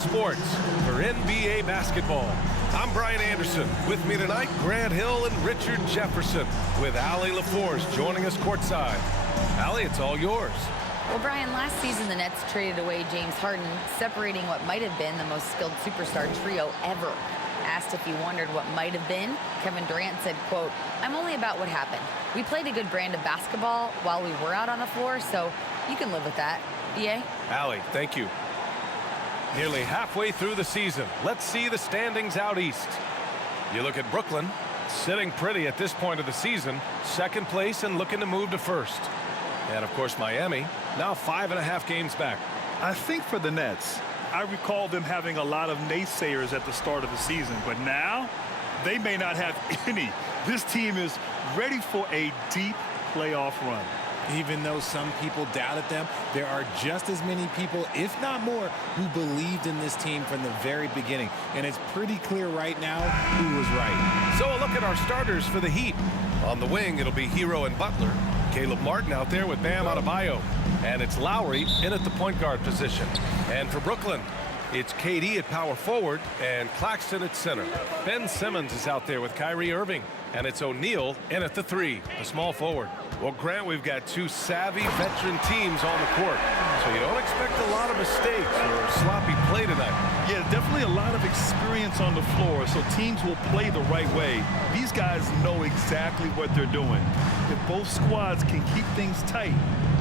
Sports for NBA basketball. I'm Brian Anderson. With me tonight, Grant Hill and Richard Jefferson, with Allie LaForce joining us courtside. Allie, it's all yours. Well, Brian, last season the Nets traded away James Harden, separating what might have been the most skilled superstar trio ever. Asked if he wondered what might have been, Kevin Durant said, quote, "I'm only about what happened. We played a good brand of basketball while we were out on the floor, so you can live with that." EA? Allie, thank you. Nearly halfway through the season. Let's see the standings out east. You look at Brooklyn, sitting pretty at this point of the season, second place and looking to move to first. And of course Miami, now 5.5 games back. I think for the Nets, I recall them having a lot of naysayers at the start of the season, but now they may not have any. This team is ready for a deep playoff run. Even though some people doubted them, there are just as many people, if not more, who believed in this team from the very beginning. And it's pretty clear right now who was right. So a look at our starters for the Heat. On the wing, it'll be Hero and Butler. Caleb Martin out there with Bam Adebayo. And it's Lowry in at the point guard position. And for Brooklyn, it's KD at power forward and Claxton at center. Ben Simmons is out there with Kyrie Irving. And it's O'Neal in at the 3, the small forward. Well, Grant, we've got two savvy veteran teams on the court. So you don't expect a lot of mistakes or sloppy play tonight. Yeah, definitely a lot of experience on the floor, so teams will play the right way. These guys know exactly what they're doing. If both squads can keep things tight,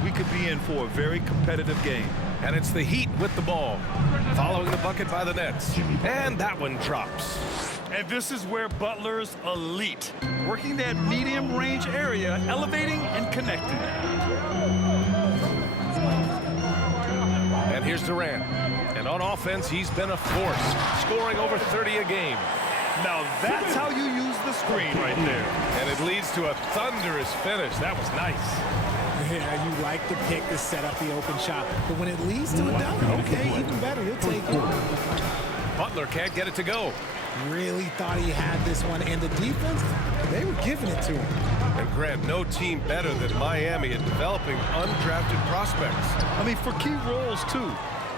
we could be in for a very competitive game. And it's the Heat with the ball, following the bucket by the Nets. And that one drops. And this is where Butler's elite, working that medium range area, elevating and connecting. And here's Durant. And on offense, he's been a force, scoring over 30 a game. Now that's how you use the screen right there. And it leads to a thunderous finish. That was nice. Yeah, you like the pick to set up the open shot. But when it leads to a dunk, okay, even better, you'll take it. Butler can't get it to go. Really thought he had this one, and the defense, they were giving it to him. And Grant, no team better than Miami at developing undrafted prospects. I mean, for key roles, too.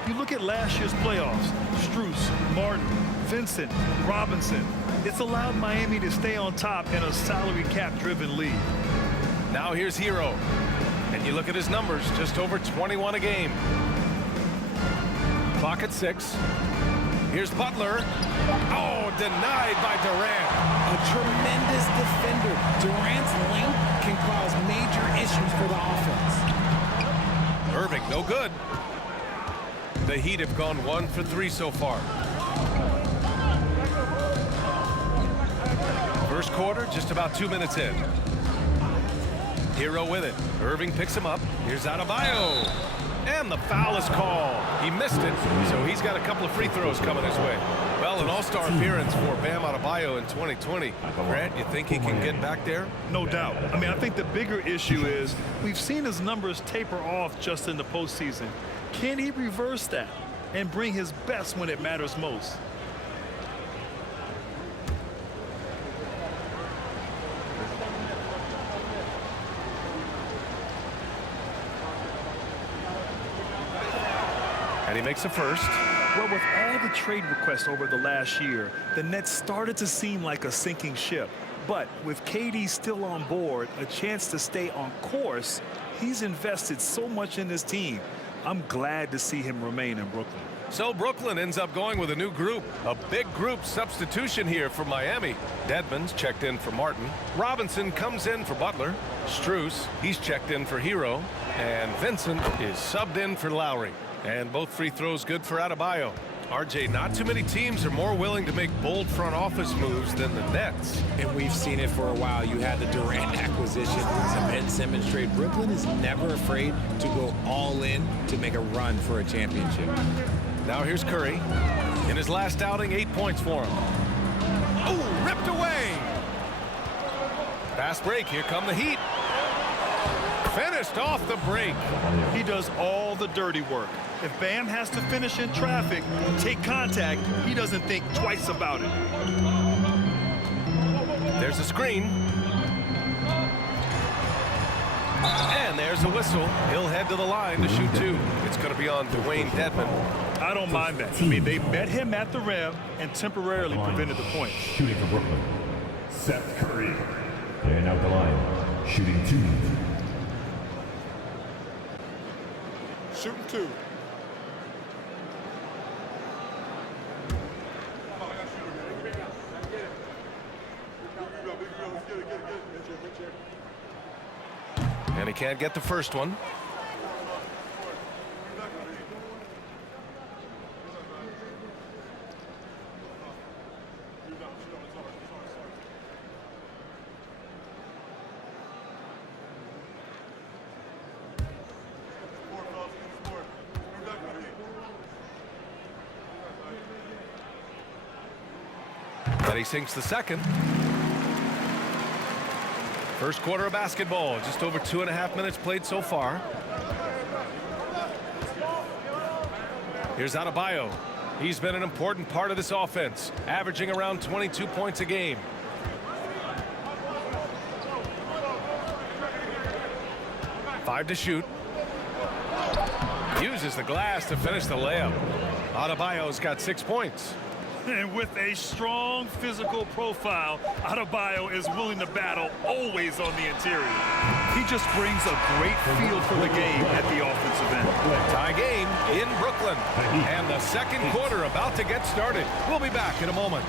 You look at last year's playoffs, Strus, Martin, Vincent, Robinson. It's allowed Miami to stay on top in a salary cap-driven league. Now here's Hero. And you look at his numbers, just over 21 a game. Clock at 6. Here's Butler. Oh, denied by Durant. A tremendous defender. Durant's length can cause major issues for the offense. Irving, no good. The Heat have gone 1 for 3 so far. First quarter, just about 2 minutes in. Hero with it. Irving picks him up. Here's Adebayo. And the foul is called. He missed it, so he's got a couple of free throws coming his way. Well, an all-star appearance for Bam Adebayo in 2020. Grant, you think he can get back there? No doubt. I mean, I think the bigger issue is we've seen his numbers taper off just in the postseason. Can he reverse that and bring his best when it matters most? And he makes a first. Well, with all the trade requests over the last year, the Nets started to seem like a sinking ship. But with KD still on board, a chance to stay on course, he's invested so much in his team. I'm glad to see him remain in Brooklyn. So Brooklyn ends up going with a new group. A big group substitution here for Miami. Dedmon's checked in for Martin. Robinson comes in for Butler. Strus, he's checked in for Hero. And Vincent is subbed in for Lowry. And both free throws good for Adebayo. RJ, not too many teams are more willing to make bold front office moves than the Nets. And we've seen it for a while. You had the Durant acquisition, the Ben Simmons trade. Brooklyn is never afraid to go all in to make a run for a championship. Now here's Curry. In his last outing, 8 points for him. Oh, ripped away. Fast break. Here come the Heat. Finished off the break. He does all the dirty work. If Bam has to finish in traffic, take contact, he doesn't think twice about it. There's a screen. And there's a whistle. He'll head to the line to shoot two. It's going to be on Dwayne Dedman. I don't mind that. I mean, they met him at the rim and temporarily prevented the point. Shooting for Brooklyn, Seth Curry. And out the line, shooting two. Shooting two. And he can't get the first one. And he sinks the second. First quarter of basketball, just over 2.5 minutes played so far. Here's Adebayo. He's been an important part of this offense, averaging around 22 points a game. Five to shoot. Uses the glass to finish the layup. Adebayo's got 6 points. And with a strong physical profile, Adebayo is willing to battle always on the interior. He just brings a great feel for the game at the offensive end. Tie game in Brooklyn. And the second quarter about to get started. We'll be back in a moment.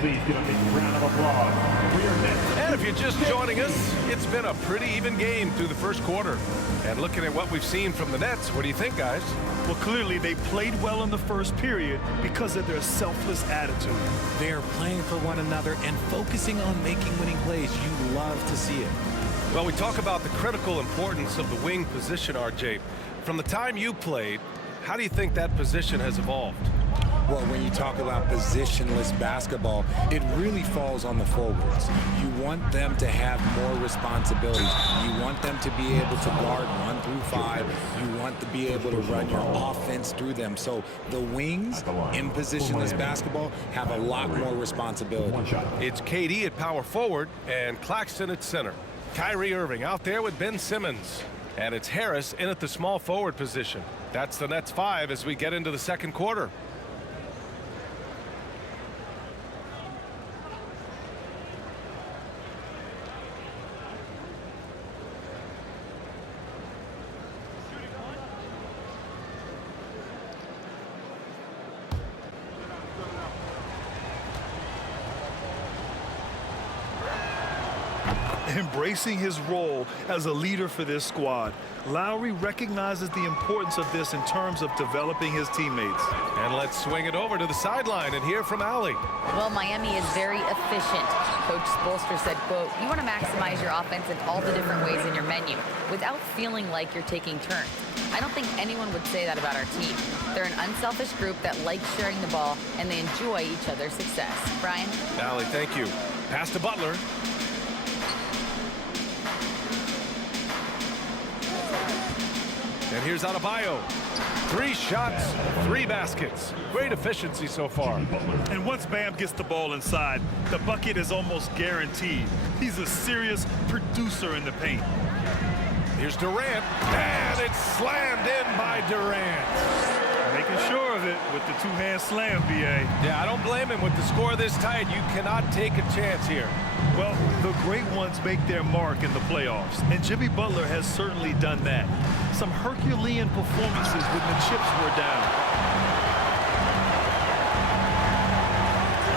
Please give a big round of applause for your Nets. And if you're just joining us, it's been a pretty even game through the first quarter. And looking at what we've seen from the Nets, what do you think, guys? Well, clearly they played well in the first period because of their selfless attitude. They're playing for one another and focusing on making winning plays. You love to see it. Well, we talk about the critical importance of the wing position, RJ. From the time you played, how do you think that position has evolved? Well, when you talk about positionless basketball, it really falls on the forwards. You want them to have more responsibilities. You want them to be able to guard 1 through 5. You want to be able to run your offense through them. So the wings in positionless basketball have a lot more responsibility. It's KD at power forward and Claxton at center. Kyrie Irving out there with Ben Simmons. And it's Harris in at the small forward position. That's the Nets 5 as we get into the second quarter. Embracing his role as a leader for this squad, Lowry recognizes the importance of this in terms of developing his teammates. And let's swing it over to the sideline and hear from Allie. Well, Miami is very efficient. Coach Spoelstra said, quote, you want to maximize your offense in all the different ways in your menu without feeling like you're taking turns. I don't think anyone would say that about our team. They're an unselfish group that likes sharing the ball, and they enjoy each other's success. Brian? Allie, thank you. Pass to Butler. And here's Adebayo. 3 shots, 3 baskets. Great efficiency so far. And once Bam gets the ball inside, the bucket is almost guaranteed. He's a serious producer in the paint. Here's Durant, and it's slammed in by Durant. Making sure of it with the two-hand slam, B.A. Yeah, I don't blame him with the score this tight. You cannot take a chance here. Well, the great ones make their mark in the playoffs, and Jimmy Butler has certainly done that. Some Herculean performances when the chips were down.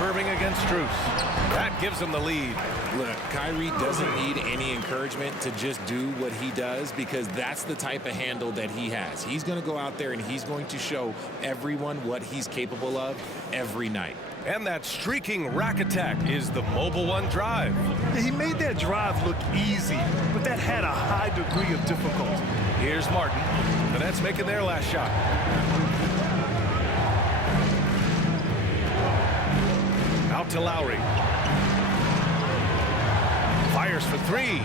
Irving against Strus. That gives him the lead. Look, Kyrie doesn't need any encouragement to just do what he does because that's the type of handle that he has. He's going to go out there and he's going to show everyone what he's capable of every night. And that streaking rack attack is the Mobile One drive. He made that drive look easy, but that had a high degree of difficulty. Here's Martin. The Nets making their last shot. Out to Lowry. Fires for three.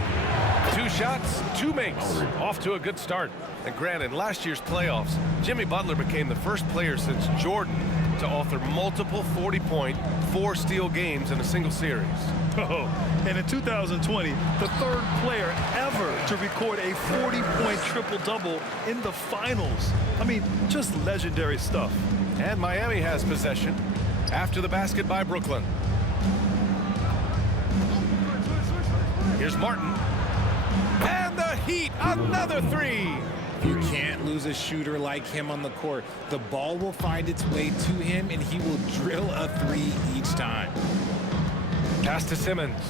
2 shots, 2 makes. Off to a good start. And granted, in last year's playoffs, Jimmy Butler became the first player since Jordan to author multiple 40-point, 4-steal games in a single series. Oh, and in 2020, the 3rd player ever to record a 40-point triple-double in the finals. I mean, just legendary stuff. And Miami has possession after the basket by Brooklyn. Here's Martin. And the Heat, another 3. You can't lose a shooter like him on the court. The ball will find its way to him, and he will drill a 3 each time. Pass to Simmons.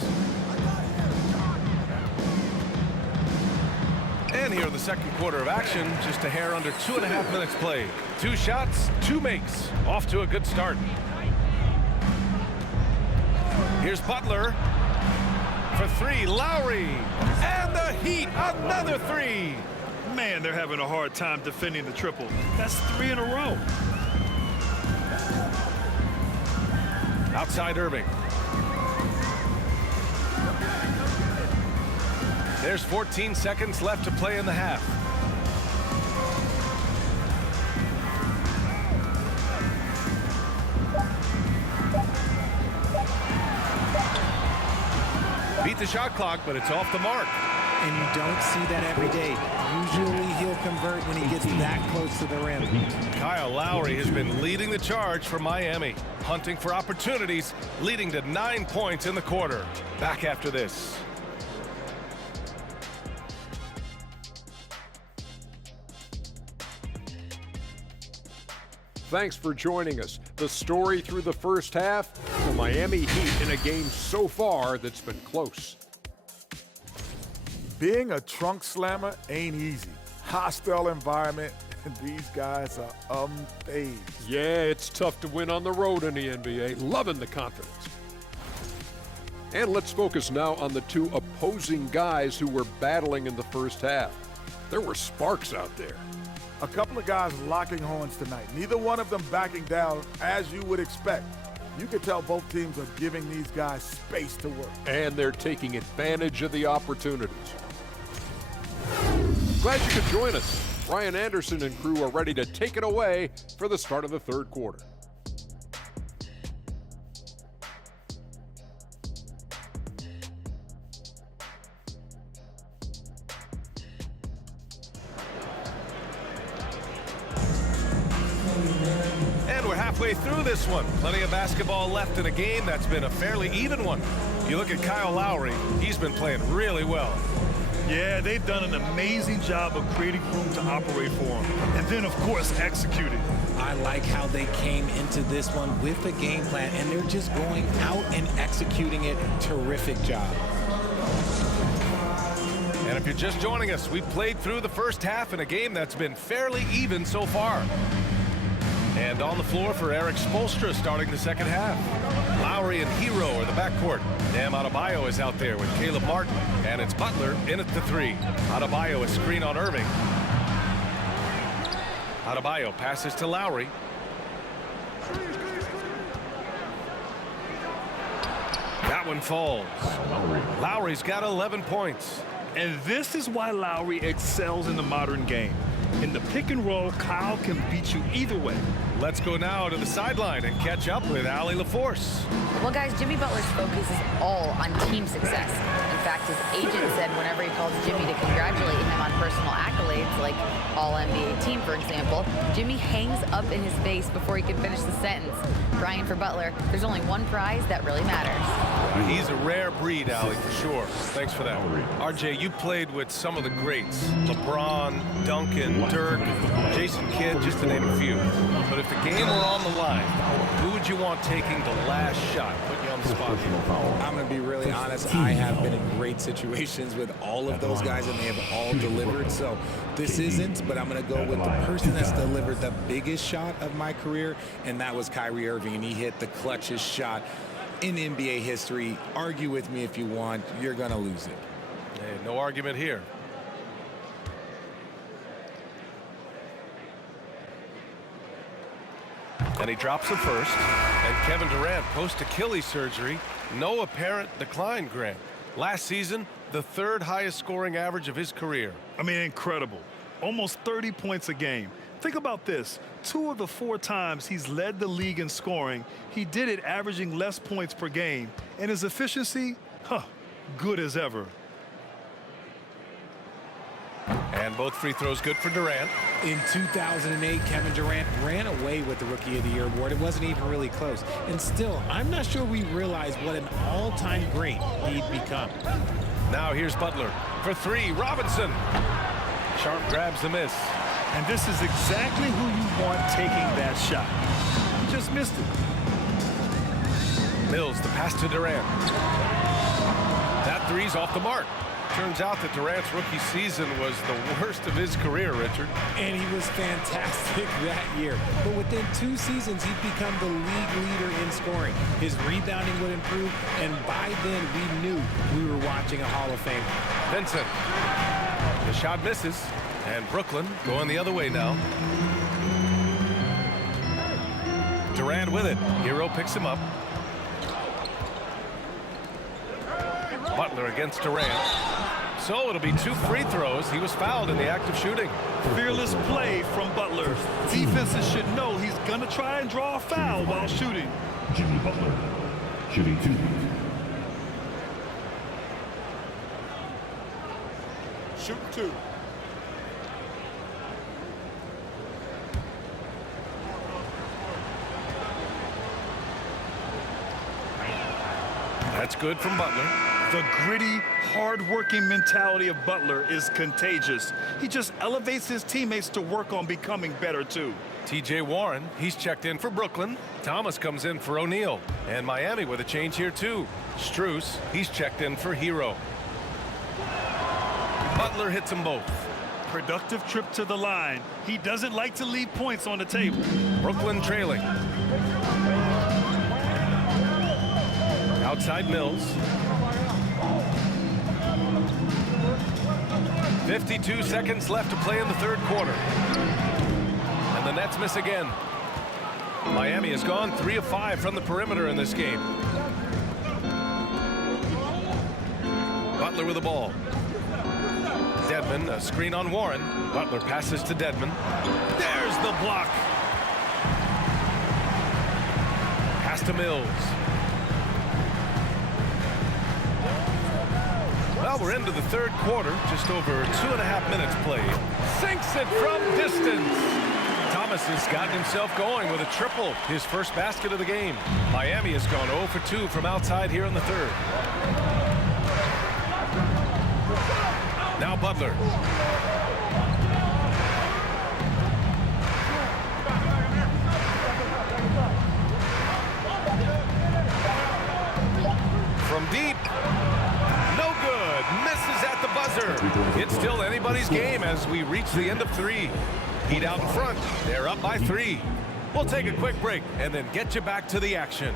And here in the second quarter of action, just a hair under 2.5 minutes played. 2 shots, 2 makes. Off to a good start. Here's Butler for 3. Lowry. And the Heat, another 3. Man, they're having a hard time defending the triple. That's 3 in a row. Outside Irving. There's 14 seconds left to play in the half. Beat the shot clock, but it's off the mark. And you don't see that every day. Usually he'll convert when he gets that close to the rim. Kyle Lowry has been leading the charge for Miami, hunting for opportunities, leading to 9 points in the quarter. Back after this. Thanks for joining us. The story through the first half, the Miami Heat in a game so far that's been close. Being a trunk slammer ain't easy. Hostile environment, and these guys are unfazed. Yeah, it's tough to win on the road in the NBA. Loving the confidence. And let's focus now on the 2 opposing guys who were battling in the first half. There were sparks out there. A couple of guys locking horns tonight. Neither one of them backing down as you would expect. You can tell both teams are giving these guys space to work. And they're taking advantage of the opportunities. Glad you could join us. Ryan Anderson and crew are ready to take it away for the start of the third quarter. And we're halfway through this one. Plenty of basketball left in a game that's been a fairly even one. You look at Kyle Lowry, he's been playing really well. Yeah, they've done an amazing job of creating room to operate for him. And then, of course, executing. I like how they came into this one with a game plan, and they're just going out and executing it. Terrific job. And if you're just joining us, we played through the first half in a game that's been fairly even so far. And on the floor for Eric Spoelstra starting the second half. Lowry and Hero are the backcourt. Bam Adebayo is out there with Caleb Martin. And it's Butler in at the 3. Adebayo a screen on Irving. Adebayo passes to Lowry. That one falls. Lowry's got 11 points. And this is why Lowry excels in the modern game. In the pick and roll, Kyle can beat you either way. Let's go now to the sideline and catch up with Allie LaForce. Well, guys, Jimmy Butler's focus is all on team success. In fact, his agent said whenever he calls Jimmy to congratulate him on personal accolades, like All-NBA team, for example, Jimmy hangs up in his face before he can finish the sentence. Brian, for Butler, there's only one prize that really matters. He's a rare breed, Allie, for sure. Thanks for that. RJ, you played with some of the greats. LeBron, Duncan, Dirk, Jason Kidd, just to name a few. But if the game were on the line, who would you want taking the last shot? Put you on the spot. I'm going to be really honest. I have been in great situations with all of those guys, and they have all delivered. So this isn't, but I'm going to go with the person that's delivered the biggest shot of my career, and that was Kyrie Irving. And he hit the clutchest shot in NBA history. Argue with me if you want. You're going to lose it. Hey, no argument here. And he drops the first. And Kevin Durant, post-Achilles surgery, no apparent decline, Grant. Last season, the third highest scoring average of his career. I mean, incredible. Almost 30 points a game. Think about this. 2 of the 4 times he's led the league in scoring, he did it averaging less points per game. And his efficiency, good as ever. And both free throws good for Durant. In 2008, Kevin Durant ran away with the Rookie of the Year award. It wasn't even really close. And still, I'm not sure we realize what an all-time great he'd become. Now here's Butler for 3. Robinson. Sharp grabs the miss. And this is exactly who you want taking that shot. He just missed it. Mills, the pass to Durant. That three's off the mark. Turns out that Durant's rookie season was the worst of his career, Richard. And he was fantastic that year. But within 2 seasons, he'd become the league leader in scoring. His rebounding would improve, and by then we knew we were watching a Hall of Fame. Vincent. The shot misses, and Brooklyn going the other way now. Durant with it. Hero picks him up. Butler against Durant. So it'll be 2 free throws. He was fouled in the act of shooting. Fearless play from Butler. Defenses should know he's going to try and draw a foul while shooting. Jimmy Butler, shooting 2. Shoot 2. That's good from Butler. The gritty, hard-working mentality of Butler is contagious. He just elevates his teammates to work on becoming better, too. T.J. Warren, he's checked in for Brooklyn. Thomas comes in for O'Neal. And Miami with a change here, too. Strus, he's checked in for Hero. Butler hits them both. Productive trip to the line. He doesn't like to leave points on the table. Brooklyn trailing. Outside Mills. 52 seconds left to play in the third quarter. And the Nets miss again. Miami has gone 3 of 5 from the perimeter in this game. Butler with the ball. Dedmon, a screen on Warren. Butler passes to Dedmon. There's the block. Pass to Mills. Well, we're into the third quarter, just over 2.5 minutes played. Sinks it from distance. Thomas has gotten himself going with a triple, his first basket of the game. Miami has gone 0 for 2 from outside here in the third. Now Butler. From deep. No good. Misses at the buzzer. It's still anybody's game as we reach the end of 3. Heat out in front. They're up by 3. We'll take a quick break and then get you back to the action.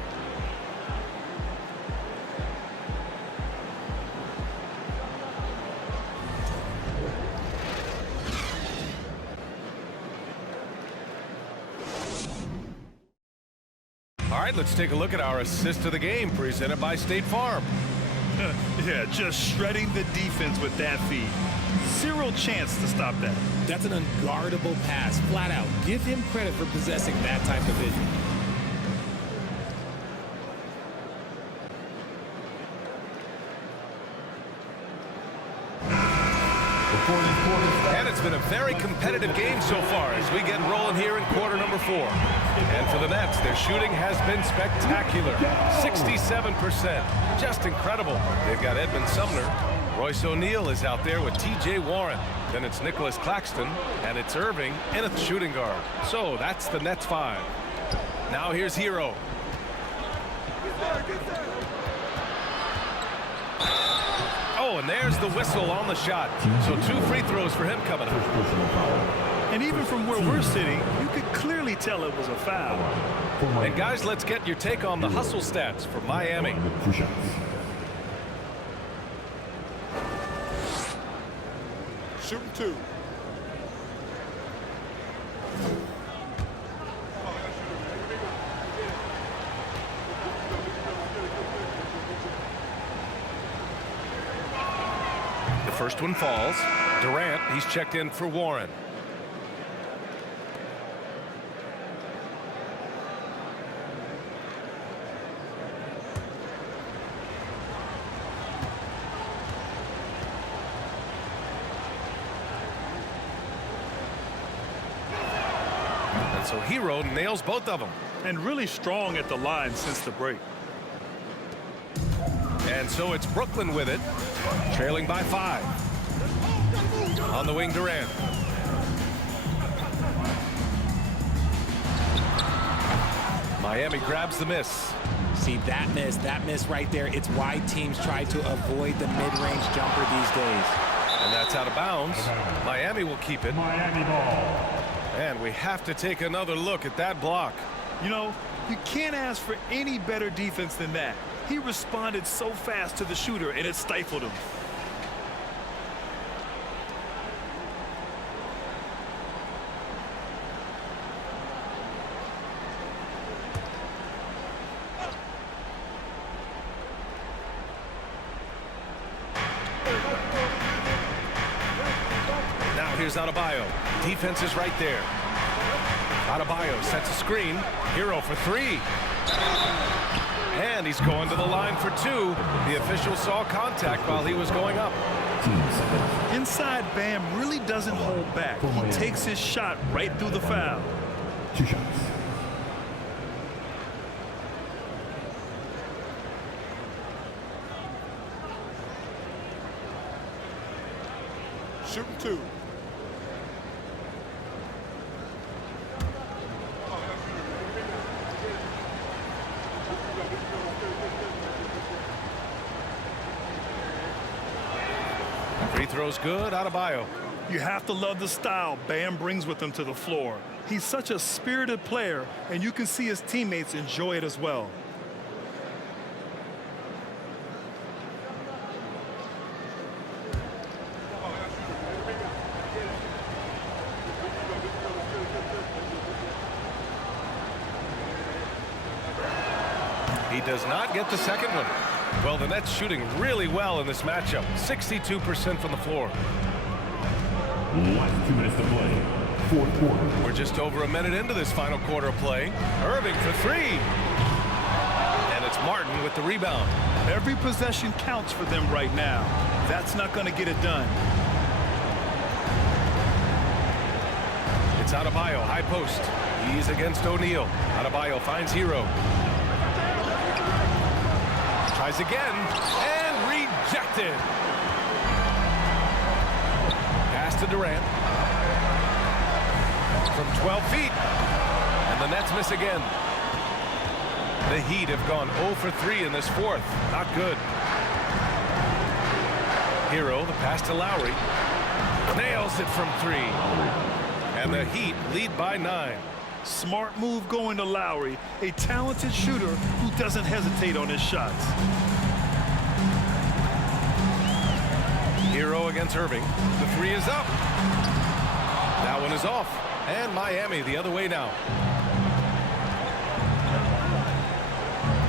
All right, let's take a look at our assist of the game presented by State Farm. Yeah, just shredding the defense with that feed. Zero chance to stop that. That's an unguardable pass, flat out. Give him credit for possessing that type of vision. And it's been a very competitive game so far as we get rolling here in quarter number 4. And for the Nets, their shooting has been spectacular. 67%. Just incredible. They've got Edmund Sumner. Royce O'Neal is out there with T.J. Warren. Then it's Nicholas Claxton, and it's Irving in at the shooting guard. So that's the Nets 5. Now here's Hero. Oh, and there's the whistle on the shot. So 2 free throws for him coming up. And even from where we're sitting, you could clearly tell it was a foul. And guys, let's get your take on the hustle stats for Miami. Shooting 2. The first one falls. Durant, he's checked in for Warren. And so Hero nails both of them. And really strong at the line since the break. And so it's Brooklyn with it, trailing by 5. On the wing, Durant. Miami grabs the miss. See, that miss right there, it's why teams try to avoid the mid-range jumper these days. And that's out of bounds. Miami will keep it. Miami ball. And we have to take another look at that block. You know, you can't ask for any better defense than that. He responded so fast to the shooter, and it stifled him. Now here's Adebayo. Defense is right there. Adebayo sets a screen. Hero for 3. And he's going to the line for 2. The official saw contact while he was going up. Inside, Bam really doesn't hold back. He takes his shot right through the foul. 2 shots. Shooting 2. Free throw's good. Adebayo. You have to love the style Bam brings with him to the floor. He's such a spirited player, and you can see his teammates enjoy it as well. He does not get the second one. Well, the Nets shooting really well in this matchup. 62% from the floor. Last 2 minutes to play. 4th quarter. We're just over a minute into this final quarter of play. Irving for 3. And it's Martin with the rebound. Every possession counts for them right now. That's not going to get it done. It's Adebayo, high post. He's against O'Neal. Adebayo finds Hero. Tries again, and rejected. Pass to Durant. From 12 feet. And the Nets miss again. The Heat have gone 0 for 3 in this 4th. Not good. Hero, the pass to Lowry. Nails it from 3. And the Heat lead by 9. Smart move going to Lowry, a talented shooter who doesn't hesitate on his shots. Hero against Irving. The 3 is up. That one is off. And Miami the other way now.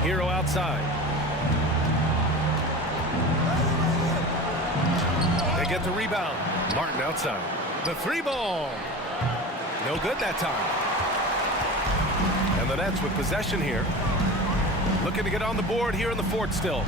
Hero outside. They get the rebound. Martin outside. The 3 ball. No good that time. And the Nets with possession here. Looking to get on the board here in the 4th still.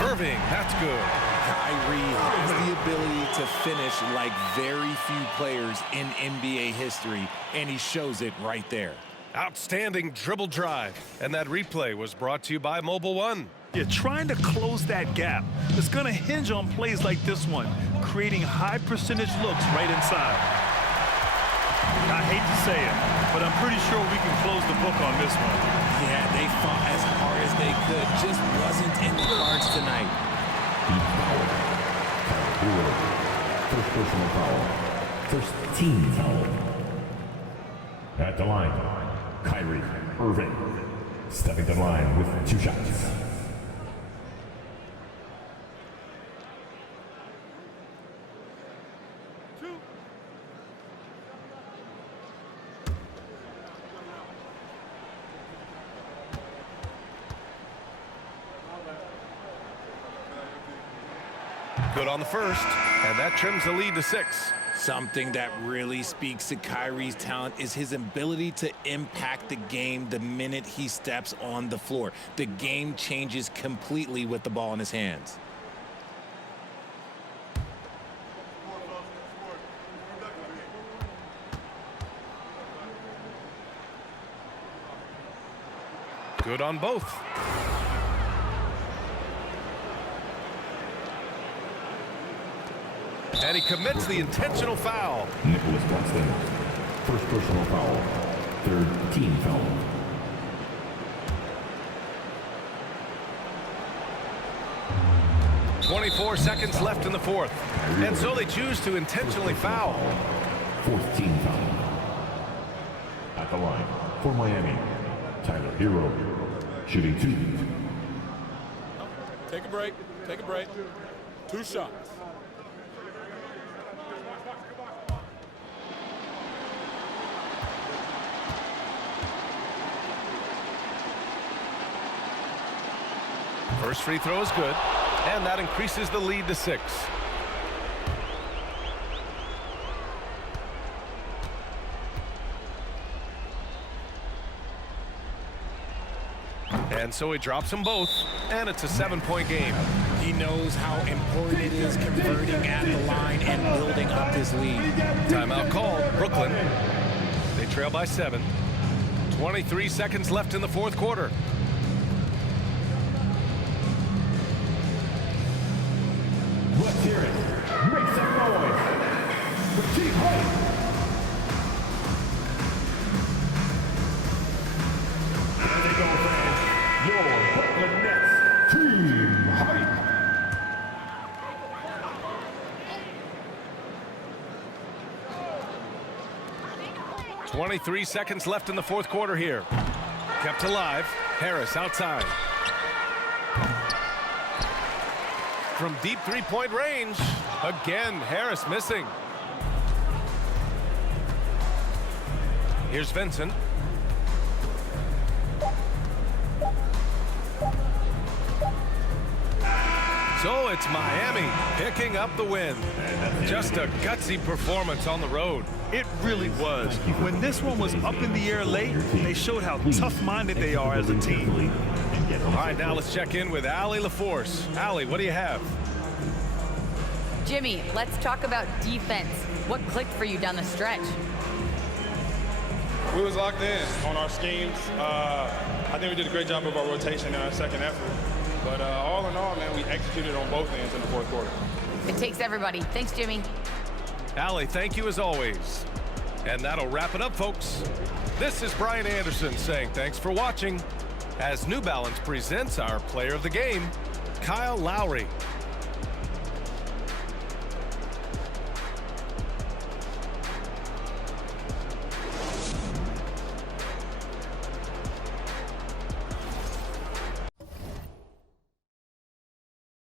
Irving, that's good. Kyrie has the ability to finish like very few players in NBA history, and he shows it right there. Outstanding dribble drive. And that replay was brought to you by Mobile One. You're trying to close that gap. It's going to hinge on plays like this one, creating high percentage looks right inside. I hate to say it, but I'm pretty sure we can close the book on this one. Yeah, they fought as hard as they could. Just wasn't in the cards tonight. First personal foul. First team foul. At the line, Kyrie Irving. Stepping to the line with 2 shots. Good on the first, and that trims the lead to 6. Something that really speaks to Kyrie's talent is his ability to impact the game the minute he steps on the floor. The game changes completely with the ball in his hands. Good on both. And he commits the intentional foul. Nicholas Claxton. First personal foul. Third team foul. .24 seconds left in the fourth. And so they choose to intentionally foul. Fourth team foul. At the line for Miami, Tyler Hero. Shooting 2. Take a break. Take a break. 2 shots. First free throw is good, and that increases the lead to 6. And so he drops them both, and it's a 7-point game. He knows how important it is converting at the line and building up his lead. Timeout called. Brooklyn. They trail by 7. 23 seconds left in the fourth quarter. Let's hear it. Make some noise for Team Hype. There they go, fans. Your Brooklyn Nets Team Hype. – 23 seconds left in the fourth quarter here. Kept alive. Harris outside. From deep three-point range. Again, Harris missing. Here's Vincent. So it's Miami picking up the win. Just a gutsy performance on the road. It really was. When this one was up in the air late, they showed how tough-minded they are as a team. All right, now let's check in with Allie LaForce. Allie, what do you have? Jimmy, let's talk about defense. What clicked for you down the stretch? We was locked in on our schemes. I think we did a great job of our rotation in our second effort. But all in all, man, we executed on both ends in the fourth quarter. It takes everybody. Thanks, Jimmy. Allie, thank you as always. And that'll wrap it up, folks. This is Brian Anderson saying thanks for watching as New Balance presents our player of the game, Kyle Lowry.